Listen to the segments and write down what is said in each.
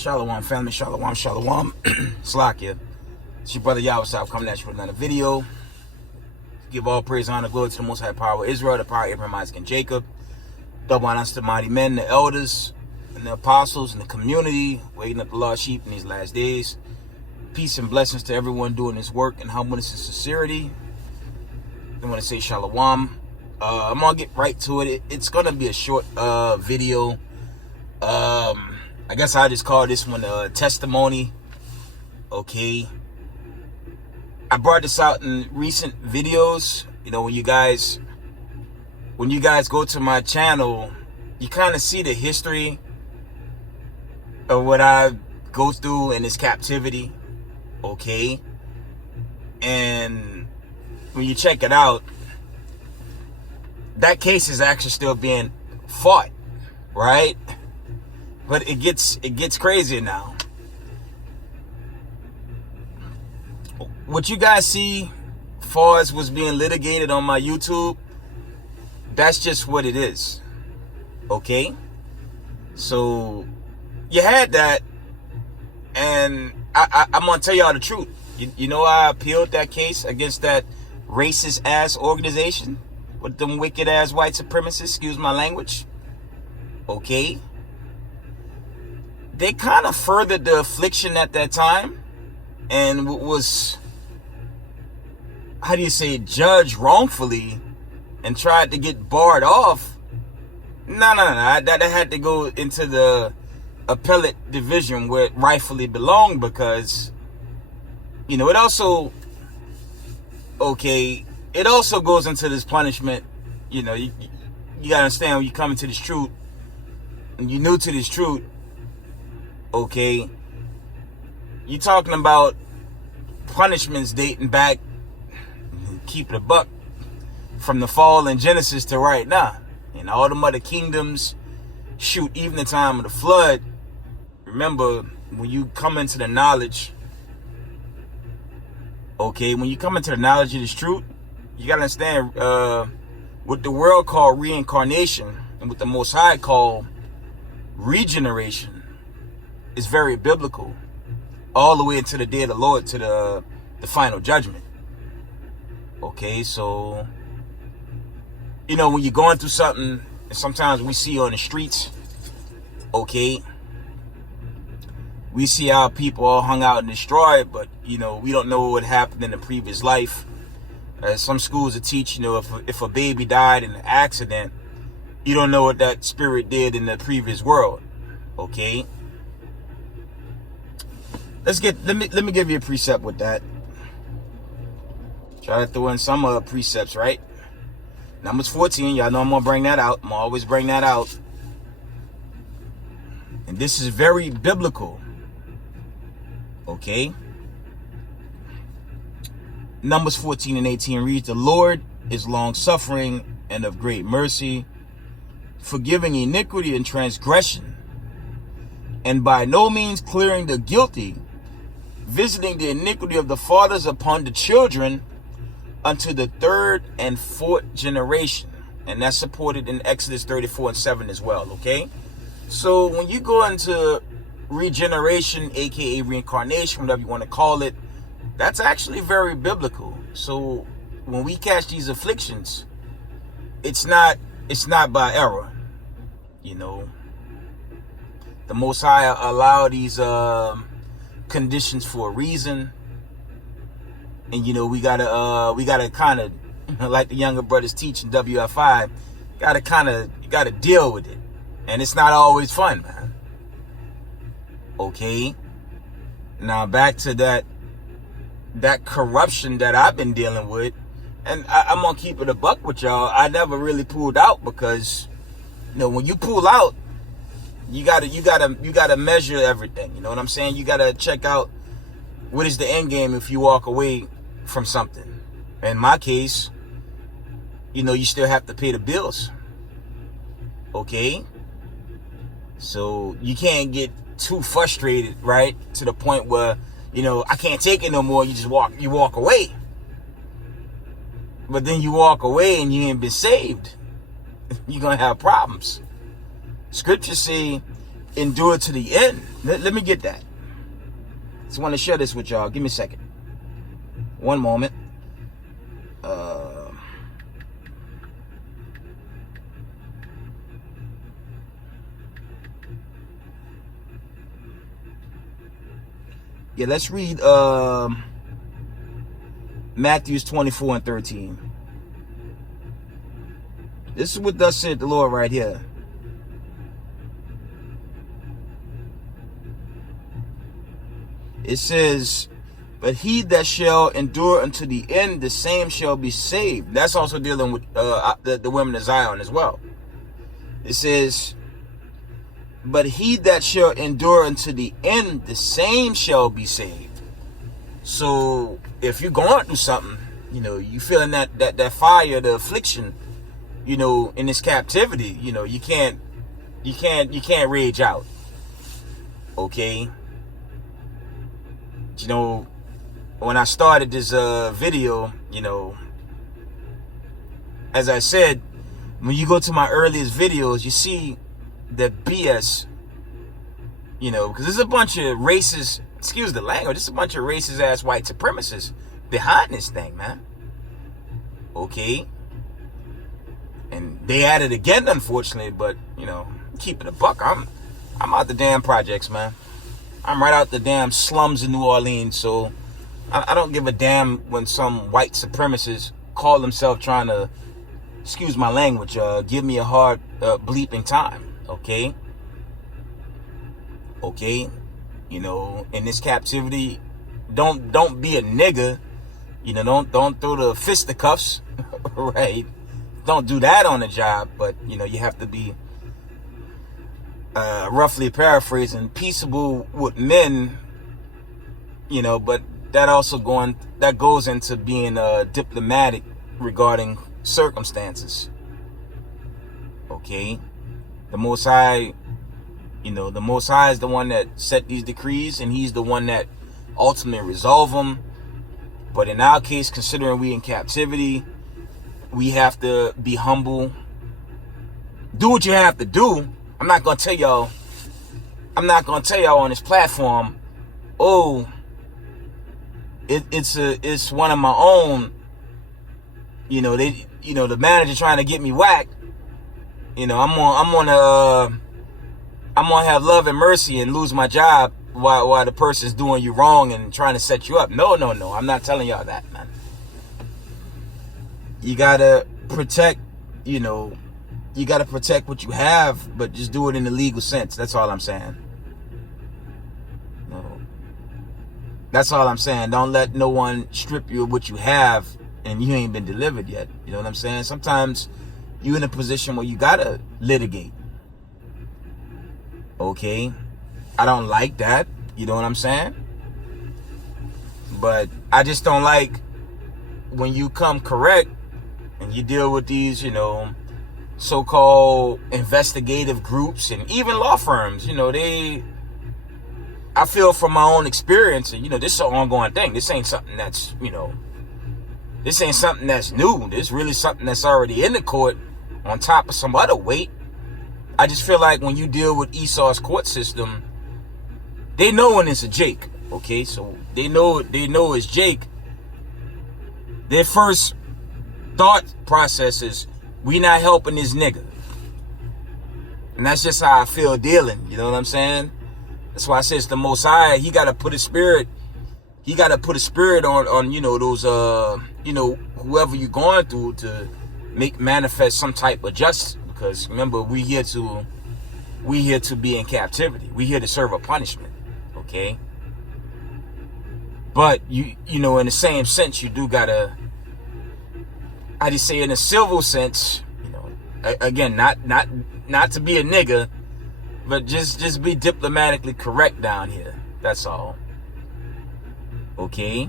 Shalom family, shalom, shalom. Slakia. It's your brother Yahweh coming at you with another video. Give all praise, honor, glory to the Most High Power of Israel, the power of Abraham, Isaac, and Jacob. Double honor to the mighty men, the elders, and the apostles, and the community, waiting up the lost sheep in these last days. Peace and blessings to everyone doing this work in humbleness and sincerity. I want to say shalom. I'm going to get right to it. It's going to be a short video. I guess I just call this one a testimony. Okay. I brought this out in recent videos. You know, when you guys go to my channel, you kind of see the history of what I go through in this captivity. Okay. And when you check it out, that case is actually still being fought, right? But it gets crazier now. What you guys see far as was being litigated on my YouTube, that's just what it is. Okay? So you had that, and I'm gonna tell y'all the truth. You know, I appealed that case against that racist ass organization with them wicked ass white supremacists, excuse my language. Okay? They kind of furthered the affliction at that time and was, how do you say, judged wrongfully and tried to get barred off. No. That had to go into the appellate division where it rightfully belonged, because, you know, it also goes into this punishment. You know, you gotta understand, when you come into this truth and you're new to this truth, okay, you talking about punishments dating back, keep it a buck, from the fall in Genesis to right now. And all the other kingdoms, shoot, even the time of the flood. Remember, when you come into the knowledge, okay, when you come into the knowledge of this truth, you gotta understand, what the world called reincarnation and what the Most High called regeneration is very biblical, all the way into the day of the Lord, to the final judgment. Okay, so, you know, when you're going through something, and sometimes we see on the streets, okay, we see how people all hung out and destroyed, but, you know, we don't know what happened in the previous life. Some schools will teach, you know, if a baby died in an accident, you don't know what that spirit did in the previous world. Okay. Let me give you a precept with that. Try to throw in some precepts, right? Numbers 14, y'all know I'm gonna bring that out. I'm gonna always bring that out. And this is very biblical. Okay? Numbers 14 and 18 reads, "The Lord is long-suffering and of great mercy, forgiving iniquity and transgression, and by no means clearing the guilty, visiting the iniquity of the fathers upon the children unto the third and fourth generation." And that's supported in Exodus 34 and 7 as well, okay? So when you go into regeneration, aka reincarnation, whatever you want to call it, that's actually very biblical. So when we catch these afflictions, it's not by error. You know, the Most High allow these conditions for a reason, and you know, we gotta kind of, like the younger brothers teach in WFI, you gotta deal with it, and it's not always fun, man. Okay, now back to that corruption that I've been dealing with, and I'm gonna keep it a buck with y'all. I never really pulled out, because, you know, when you pull out, you gotta measure everything. You know what I'm saying? You gotta check out what is the end game if you walk away from something. In my case, you know, you still have to pay the bills. Okay? So you can't get too frustrated, right? To the point where, you know, I can't take it no more. You walk away. But then you walk away and you ain't been saved. You're gonna have problems. Scriptures say, endure to the end. Let me get that. Just want to share this with y'all. Give me a second. One moment. Yeah, let's read Matthew 24 and 13. This is what thus said the Lord right here. It says, but he that shall endure unto the end, the same shall be saved. That's also dealing with the women of Zion as well. It says, but he that shall endure unto the end, the same shall be saved. So if you're going through something, you feeling that fire, the affliction, in this captivity, you can't rage out. Okay. When I started this video, as I said, when you go to my earliest videos, you see the BS, because there's a bunch of racist, excuse the language, there's a bunch of racist ass white supremacists behind this thing, man. Okay. And they at it again, unfortunately, but, keep it a buck. I'm out the damn projects, man. I'm right out the damn slums in New Orleans, so I don't give a damn when some white supremacists call themselves trying to, excuse my language, give me a hard bleeping time. Okay. In this captivity, don't be a nigga. Don't throw the fisticuffs, right? Don't do that on the job, but you have to be, roughly paraphrasing, peaceable with men. But that goes into being diplomatic regarding circumstances. Okay. The Most High, the Most High is the one that set these decrees, and he's the one that ultimately resolve them. But in our case, considering we in captivity, we have to be humble. Do what you have to do. I'm not gonna tell y'all on this platform, oh, it's one of my own. The manager trying to get me whacked. I'm gonna have love and mercy and lose my job while the person's doing you wrong and trying to set you up. No. I'm not telling y'all that, man. You gotta protect, you gotta protect what you have, but just do it in the legal sense. That's all I'm saying. That's all I'm saying. Don't let no one strip you of what you have and you ain't been delivered yet. You know what I'm saying? Sometimes you're in a position where you gotta litigate. Okay? I don't like that. You know what I'm saying? But I just don't like when you come correct and you deal with these, so-called investigative groups and even law firms. I feel from my own experience, and this is an ongoing thing. This ain't something that's, this ain't something that's new. This is really something that's already in the court on top of some other weight. I just feel like when you deal with Esau's court system, they know when it's a Jake. Okay, so they know it's Jake. Their first thought process is, we not helping this nigga. And that's just how I feel dealing. You know what I'm saying? That's why I say it's the Most High. He got to put a spirit. He got to put a spirit on those, whoever you're going through to manifest some type of justice. Because remember, we here to be in captivity. We here to serve a punishment. Okay. But in the same sense, you do gotta, I just say in a civil sense, again, not to be a nigga, but just be diplomatically correct down here. That's all. Okay?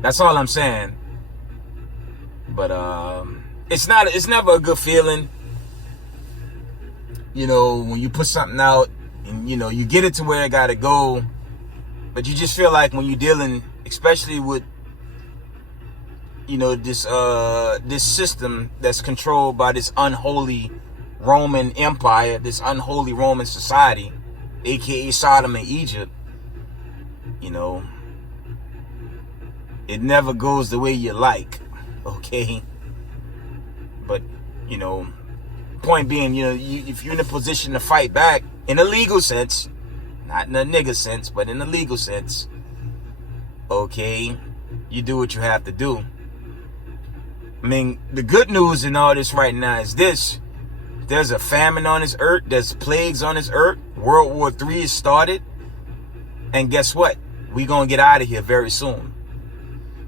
That's all I'm saying. But it's never a good feeling, when you put something out and you get it to where it gotta go, but you just feel like when you're dealing, especially with this system that's controlled by this unholy Roman Empire, this unholy Roman society, aka Sodom and Egypt, you know, it never goes the way you like, okay? But, you know, point being, you know, if you're in a position to fight back in a legal sense, not in a nigga sense, but in a legal sense, okay, you do what you have to do. I mean, the good news in all this right now is this: there's a famine on this earth, there's plagues on this earth, World War III has started, and guess what? We gonna get out of here very soon.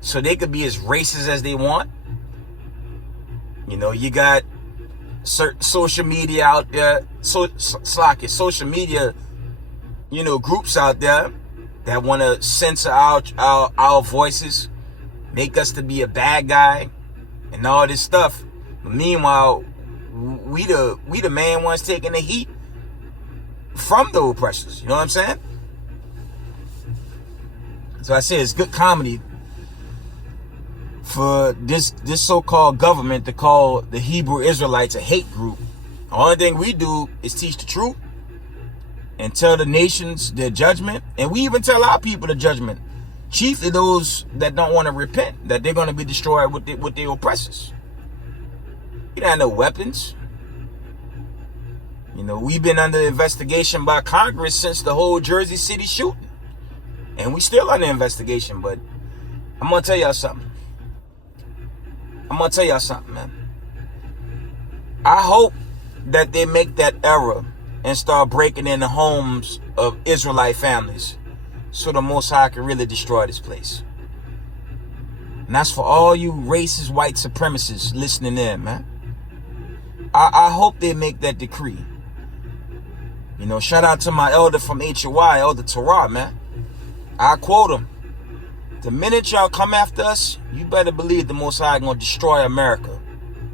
So they could be as racist as they want. You know, you got certain social media out there, social media, you know, groups out there that want to censor our voices, make us to be a bad guy, and all this stuff. But meanwhile, we the main ones taking the heat from the oppressors. You know what I'm saying? So I say it's good comedy for this so-called government to call the Hebrew Israelites a hate group. The only thing we do is teach the truth and tell the nations their judgment, and we even tell our people the judgment, chiefly those that don't want to repent, that they're going to be destroyed with their oppressors. You don't have no weapons. You know, we've been under investigation by Congress since the whole Jersey City shooting, and we still under investigation. But I'm gonna tell y'all something. Man. I hope that they make that error and start breaking in the homes of Israelite families so the Most High can really destroy this place. And that's for all you racist white supremacists listening in, man. I hope they make that decree. You know, shout out to my elder from HOI, Elder Torah, man. I quote him: the minute y'all come after us, you better believe the Most High gonna destroy America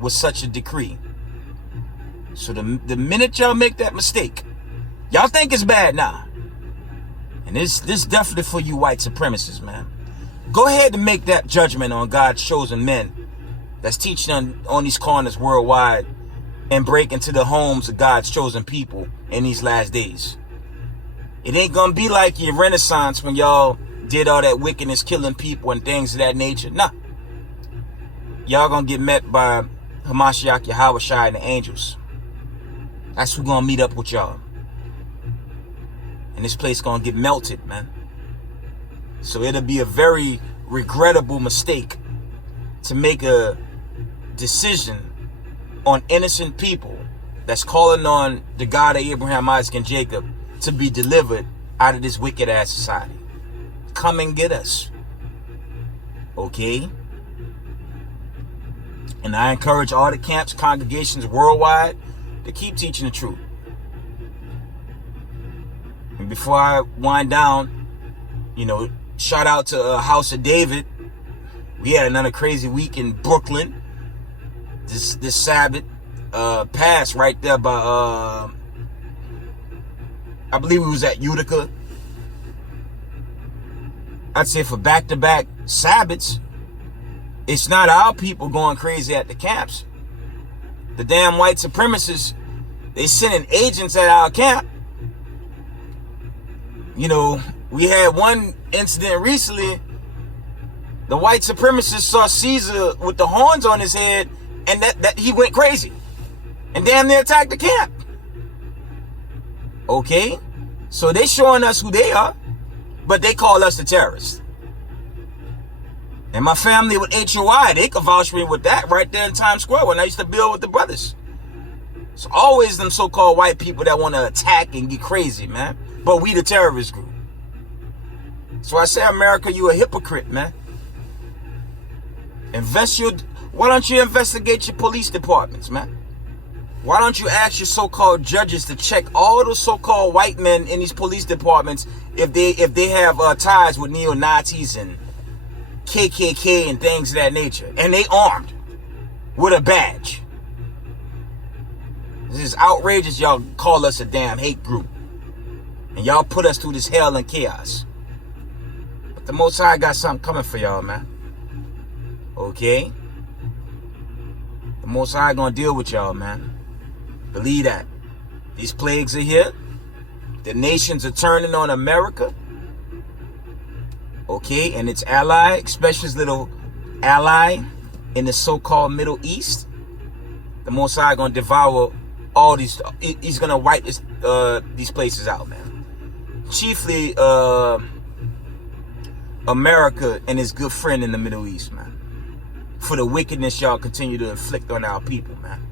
with such a decree. So the minute y'all make that mistake, y'all think it's bad now. And this definitely for you white supremacists, man. Go ahead and make that judgment on God's chosen men that's teaching on these corners worldwide and break into the homes of God's chosen people in these last days. It ain't gonna be like your Renaissance when y'all did all that wickedness, killing people and things of that nature. Nah. Y'all gonna get met by Hamashiach, Yahushua, and the angels. That's who gonna meet up with y'all. And this place gonna get melted, man. So it'll be a very regrettable mistake to make a decision on innocent people that's calling on the God of Abraham, Isaac, and Jacob to be delivered out of this wicked ass society. Come and get us. Okay? And I encourage all the camps, congregations worldwide to keep teaching the truth. And before I wind down, you know, shout out to House of David. We had another crazy week in Brooklyn. This Sabbath passed right there by I believe it was at Utica. I'd say for back-to-back Sabbaths, it's not our people going crazy at the camps. The damn white supremacists, they sending agents at our camp. You know, we had one incident recently. The white supremacist saw Caesar with the horns on his head, and that he went crazy and damn near attacked the camp. Okay? So they showing us who they are, but they call us the terrorists. And my family with HOI, they could vouch for me with that right there in Times Square when I used to build with the brothers. It's always them so-called white people that want to attack and get crazy, man. But we the terrorist group. So I say, America, you a hypocrite, man. Why don't you investigate your police departments, man? Why don't you ask your so-called judges to check all those so-called white men in these police departments if they have ties with neo-Nazis and KKK and things of that nature, and they armed with a badge? This is outrageous. Y'all call us a damn hate group, and y'all put us through this hell and chaos. But the Most High got something coming for y'all, man. Okay? The Most High gonna deal with y'all, man. Believe that. These plagues are here. The nations are turning on America. Okay, and its ally, especially its little ally in the so-called Middle East. The Most High gonna devour all these. He's gonna wipe these places out, man. Chiefly America and his good friend in the Middle East, man. For the wickedness y'all continue to inflict on our people, man.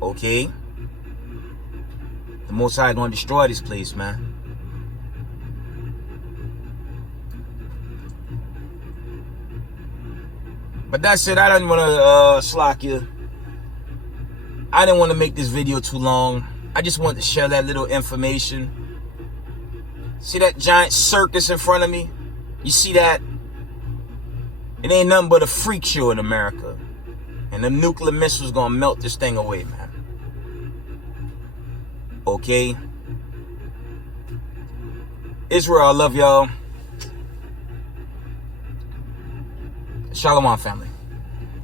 Okay? The Most High gonna destroy this place, man. But that's it. I didn't want to slack you. I didn't want to make this video too long. I just wanted to share that little information. See that giant circus in front of me? You see that? It ain't nothing but a freak show in America. And them nuclear missiles gonna melt this thing away, man. Okay? Israel, I love y'all. Shalom, family.